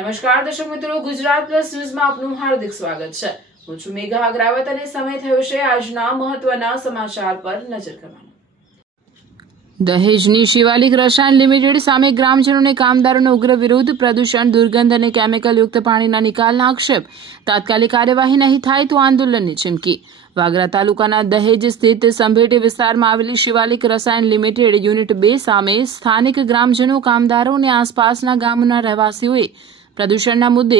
નમસ્કાર દર્શક મિત્રો, ગુજરાત પ્લસ ન્યૂઝમાં આપનું હાર્દિક સ્વાગત છે। હું છું મેઘા અગ્રાવત અને સમય થયો છે આજના મહત્વના સમાચાર પર નજર કરવાનો। દહેજની શિવાલિક રસાયણ લિમિટેડ સામે ગ્રામજનોને કામદારોનો ઉગ્ર વિરોધ। પ્રદૂષણ, દુર્ગંધ અને કેમિકલયુક્ત પાણીના નિકાલના આક્ષેપ। તાત્કાલિક કાર્યવાહી નહીં થાય તો આંદોલનની ચીમકી। વાગરા તાલુકાના દહેજ સ્થિત સંભેટી વિસ્તારમાં આવેલી શિવાલિક રસાયણ લિમિટેડ યુનિટ 2 સામે સ્થાનિક ગ્રામજનો, કામદારો અને આસપાસના ગામના રહેવાસીઓએ પ્રદૂષણના મુદ્દે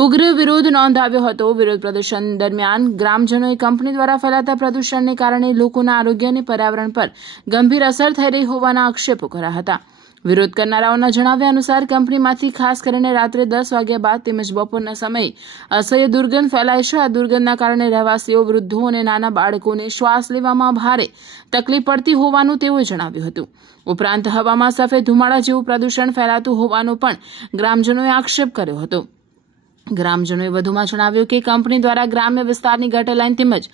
ઉગ્ર વિરોધ નોંધાવ્યો હતો। વિરોધ પ્રદર્શન દરમિયાન ગ્રામજનોએ કંપની દ્વારા ફેલાતા પ્રદૂષણને કારણે લોકોના આરોગ્ય અને પર્યાવરણ પર ગંભીર અસર થઈ રહી હોવાના આક્ષેપો કર્યા હતા। વિરોધ કરનારાઓના જણાવ્યા અનુસાર કંપનીમાંથી ખાસ કરીને રાત્રે 10 વાગ્યા બાદ તેમજ બપોરના સમયે અસહ્ય દુર્ગંધ ફેલાય છે। આ દુર્ગંધના કારણે રહેવાસીઓ, વૃદ્ધો અને નાના બાળકોને શ્વાસ લેવામાં ભારે તકલીફ પડતી હોવાનું તેઓએ જણાવ્યું હતું। ઉપરાંત હવામાં સફેદ ધુમાડા જેવું પ્રદૂષણ ફેલાતું હોવાનો પણ ગ્રામજનોએ આક્ષેપ કર્યો હતો। ગ્રામજનોએ વધુમાં જણાવ્યું કે કંપની દ્વારા ગ્રામ્ય વિસ્તારની ગટર લાઇન તેમજ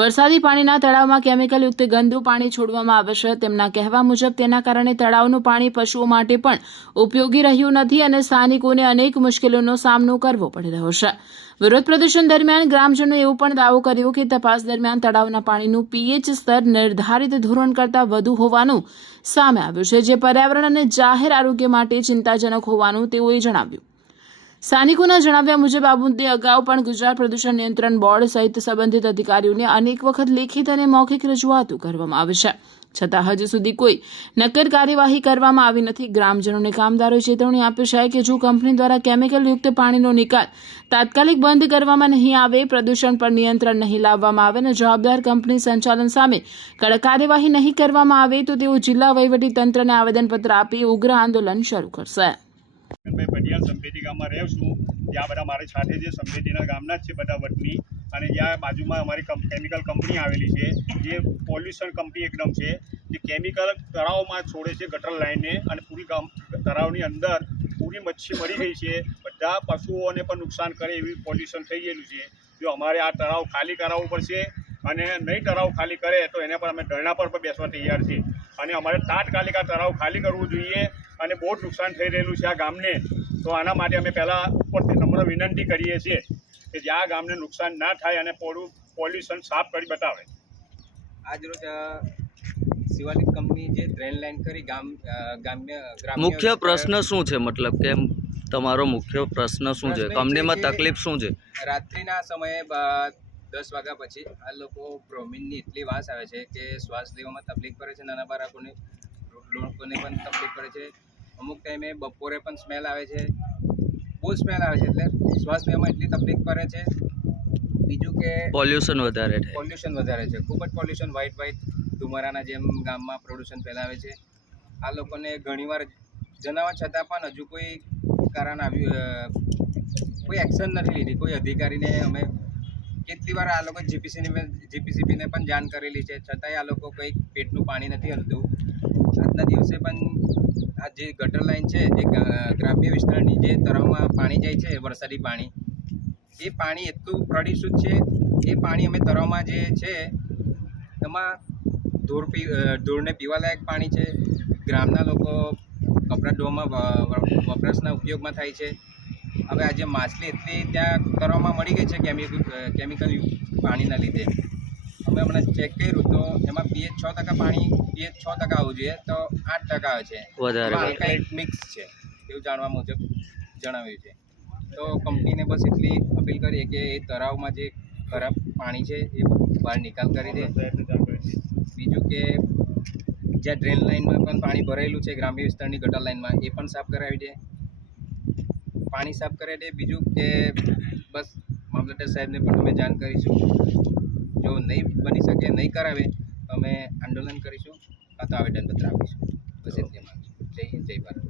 વરસાદી પાણીના તળાવમાં કેમિકલયુક્ત ગંદુ પાણી છોડવામાં આવે છે। તેમના કહેવા મુજબ તેના કારણે તળાવનું પાણી પશુઓ માટે પણ ઉપયોગી રહ્યું નથી અને સ્થાનિકોને અનેક મુશ્કેલીઓનો સામનો કરવો પડી રહ્યો છે। વિરોધ પ્રદર્શન દરમિયાન ગ્રામજનોએ એવો પણ દાવો કર્યો કે તપાસ દરમિયાન તળાવના પાણીનું પીએચ સ્તર નિર્ધારિત ધોરણ કરતાં વધુ હોવાનું સામે આવ્યું છે, જે પર્યાવરણ અને જાહેર આરોગ્ય માટે ચિંતાજનક હોવાનું તેઓએ જણાવ્યું। સ્થાનિકોના જણાવ્યા મુજબ આ મુદ્દે અગાઉ પણ ગુજરાત પ્રદૂષણ નિયંત્રણ બોર્ડ સહિત સંબંધિત અધિકારીઓને અનેક વખત લેખિત અને મૌખિક રજૂઆતો કરવામાં આવી છે, છતાં હજુ સુધી કોઈ નક્કર કાર્યવાહી કરવામાં આવી નથી। ગ્રામજનોને કામદારોએ ચેતવણી આપી છે કે જો કંપની દ્વારા કેમિકલયુક્ત પાણીનો નિકાલ તાત્કાલિક બંધ કરવામાં નહીં આવે, પ્રદૂષણ પર નિયંત્રણ નહીં લાવવામાં આવે અને જવાબદાર કંપની સંચાલન સામે કડક કાર્યવાહી નહીં કરવામાં આવે તો તેઓ જિલ્લા વહીવટી તંત્રને આવેદનપત્ર આપી ઉગ્ર આંદોલન શરૂ કરશે। પટિયાલ સંભેટી ગામમાં રહું છું, જ્યાં બધા મારી સાથે જે સંભેટીના ગામના જ છે બધા વતની, અને જ્યાં બાજુમાં અમારી કેમિકલ કંપની આવેલી છે, જે પોલ્યુશન કંપની એકદમ છે, જે કેમિકલ તળાવમાં છોડે છે ગટર લાઈને, અને પૂરી તળાવની અંદર પૂરી મચ્છી મરી ગઈ છે। બધા પશુઓને પણ નુકસાન કરે એવી પોલ્યુશન થઈ ગયેલું છે। જો અમારે આ તળાવ ખાલી કરાવવું પડશે, અને નહીં તળાવ ખાલી કરે તો એના પર અમે ધરણા પર પણ બેસવા તૈયાર છીએ, અને અમારે તાત્કાલિક આ તળાવ ખાલી કરવું જોઈએ। અને બહુ જ નુકસાન થઈ રહેલું છે આ ગામને, તો આના માટે અમે પહેલાં ઉપરથી નમ્ર વિનંતી કરીએ છીએ કે જ્યાં ગામને નુકસાન ના થાય અને પોલ્યુશન સાફ કરી બતાવે। આજરોજ શિવાલિક કંપની જે ડ્રેન લાઈન કરી ગ્રામ્ય મુખ્ય પ્રશ્ન શું છે? મતલબ કે તમારો મુખ્ય પ્રશ્ન શું છે? કંપનીમાં તકલીફ શું છે? રાત્રિના સમયે 10 વાગ્યા પછી આ લોકો બ્રોમિનની એટલી વાસ આવે છે કે શ્વાસ લેવામાં તકલીફ પડે છે, નાના બાળકોને પણ તકલીફ પડે છે। અમુક ટાઈમે બપોરે પણ સ્મેલ આવે છે, બહુ સ્મેલ આવે છે, એટલે શ્વાસ લેવામાં એટલી તકલીફ પડે છે। બીજું કે પોલ્યુશન વધારે છે, ખૂબ જ પોલ્યુશન, વ્હાઇટ ધુમારાના જેમ ગામમાં પ્રદૂષણ ફેલાવે છે। આ લોકોને ઘણીવાર જણાવવા છતાં પણ હજુ કોઈ કારણ આવ્યું, કોઈ એક્શન નથી લીધી કોઈ અધિકારીને। અમે કેટલી વાર આ લોકો જીપીસીબીને પણ જાણ કરેલી છે, છતાંય આ લોકો કંઈ પેટનું પાણી નથી હલતું। આજના દિવસે પણ આ જે ગટર લાઈન છે, જે ગ્રામ્ય વિસ્તારની જે તળાવમાં પાણી જાય છે, વરસાદી પાણી, એ પાણી એટલું પ્રદૂષિત છે। એ પાણી અમે તળાવમાં જે છે એમાં ધૂળને પીવાલાયક પાણી છે। ગ્રામના લોકો કપડાં ધોવામાં વપરાશના ઉપયોગમાં થાય છે। હવે આજે માછલી એટલી ત્યાં તળાવમાં મળી ગઈ છે કેમિકલ પાણીના લીધે। અમે હમણાં ચેક કર્યું તો એમાં પીએચ 6% પાણી, પીએચ 6% આવવું જોઈએ તો 8% આવે છે, કંઈક મિક્સ છે એવું જાણવા મુજબ જણાવ્યું છે। તો કંપનીને બસ એટલી અપીલ કરીએ કે એ તળાવમાં જે ખરાબ પાણી છે એ બહાર નિકાલ કરી દે। બીજું કે જ્યાં ડ્રેન લાઇનમાં પણ પાણી ભરાયેલું છે ગ્રામ્ય વિસ્તારની ગટર લાઇનમાં, એ પણ સાફ કરાવી દે, પાણી સાફ કરાવી દે। બીજું કે બસ મામલતદાર સાહેબને પણ અમે જાણ કરીશું, જો નહીં બની શકે, નહીં કરાવે તો અમે આંદોલન કરીશું કાં તો આવેદનપત્ર આપીશું। બસ એટલી માંગ છે। જય હિન્દ, જય ભારત।